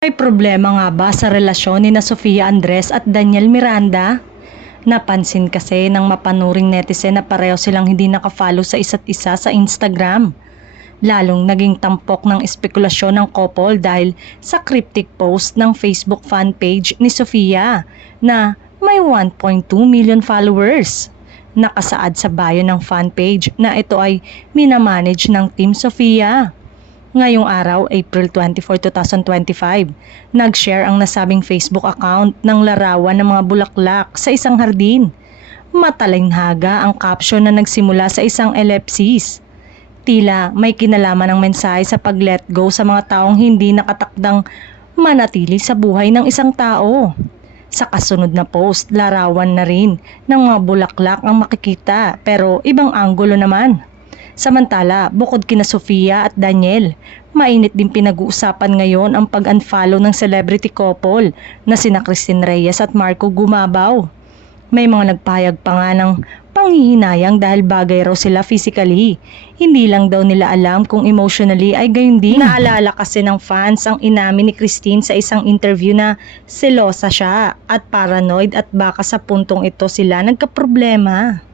May problema nga ba sa relasyon ni na Sofia Andres at Daniel Miranda? Napansin kasi ng mapanuring netizen na pareho silang hindi nakafollow sa isa't isa sa Instagram. Lalong naging tampok ng espekulasyon ng couple dahil sa cryptic post ng Facebook fan page ni Sofia na may 1.2 million followers. Nakasaad sa bio ng fan page na ito ay minamanage ng Team Sofia. Ngayong araw, April 24, 2025, nag-share ang nasabing Facebook account ng larawan ng mga bulaklak sa isang hardin. Matalinhaga ang caption na nagsimula sa isang ellipsis. Tila may kinalaman ng mensahe sa pag-let go sa mga taong hindi nakatakdang manatili sa buhay ng isang tao. Sa kasunod na post, larawan na rin ng mga bulaklak ang makikita pero ibang anggulo naman. Samantala, bukod kina Sofia at Daniel, mainit din pinag-uusapan ngayon ang pag-unfollow ng celebrity couple na sina Christine Reyes at Marco Gumabaw. May mga nagpahayag pa nga ng panghihinayang dahil bagay raw sila physically. Hindi lang daw nila alam kung emotionally ay gayon din. Naalala kasi ng fans ang inamin ni Christine sa isang interview na selosa siya at paranoid at baka sa puntong ito sila nagkaproblema.